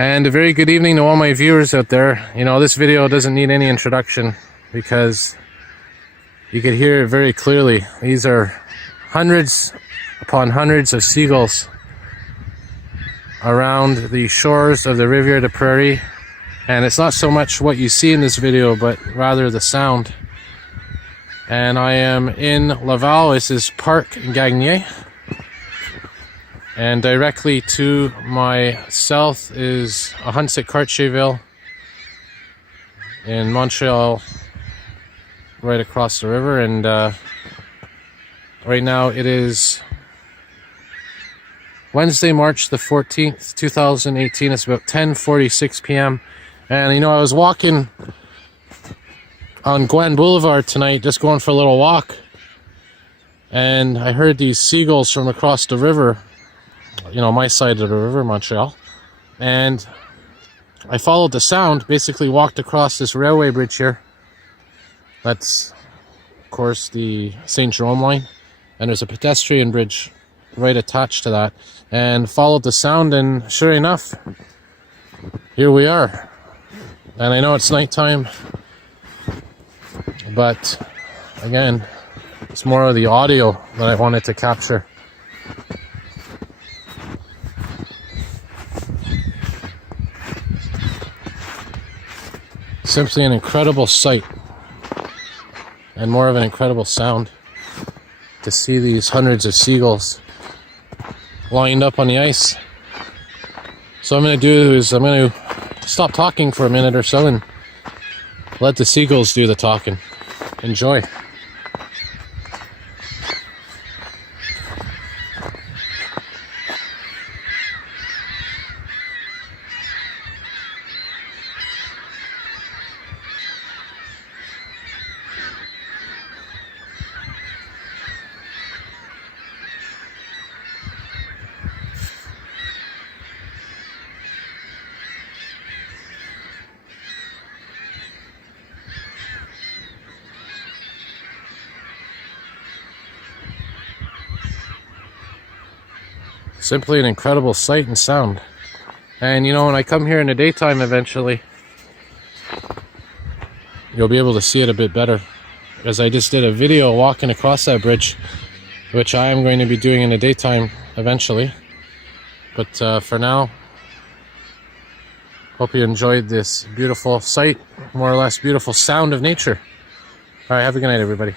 And a very good evening to all my viewers out there. You know, this video doesn't need any introduction because you could hear it very clearly. These are hundreds upon hundreds of seagulls around the shores of the Rivière des Prairies. And it's not so much what you see in this video, but rather the sound. And I am in Laval. This is Parc Gagné. And directly to my south is a Huntsic-Cartierville in Montreal, right across the river. And right now it is Wednesday, March the 14th, 2018. It's about 10:46 p.m. And you know, I was walking on Gwen Boulevard tonight, just going for a little walk, and I heard these seagulls from across the river, you know, my side of the river, Montreal. And I followed the sound, basically walked across this railway bridge here. That's, of course, the St. Jerome line. And there's a pedestrian bridge right attached to that. And followed the sound, and sure enough, here we are. And I know it's nighttime, but again, it's more of the audio that I wanted to capture. Simply an incredible sight, and more of an incredible sound to see these hundreds of seagulls lined up on the ice. So what I'm going to do is I'm going to stop talking for a minute or so and let the seagulls do the talking. Enjoy. Simply an incredible sight and sound. And you know, when I come here in the daytime eventually, you'll be able to see it a bit better, because I just did a video walking across that bridge, which I am going to be doing in the daytime eventually. But for now, hope you enjoyed this beautiful sight, more or less beautiful sound of nature. Alright, have a good night, everybody.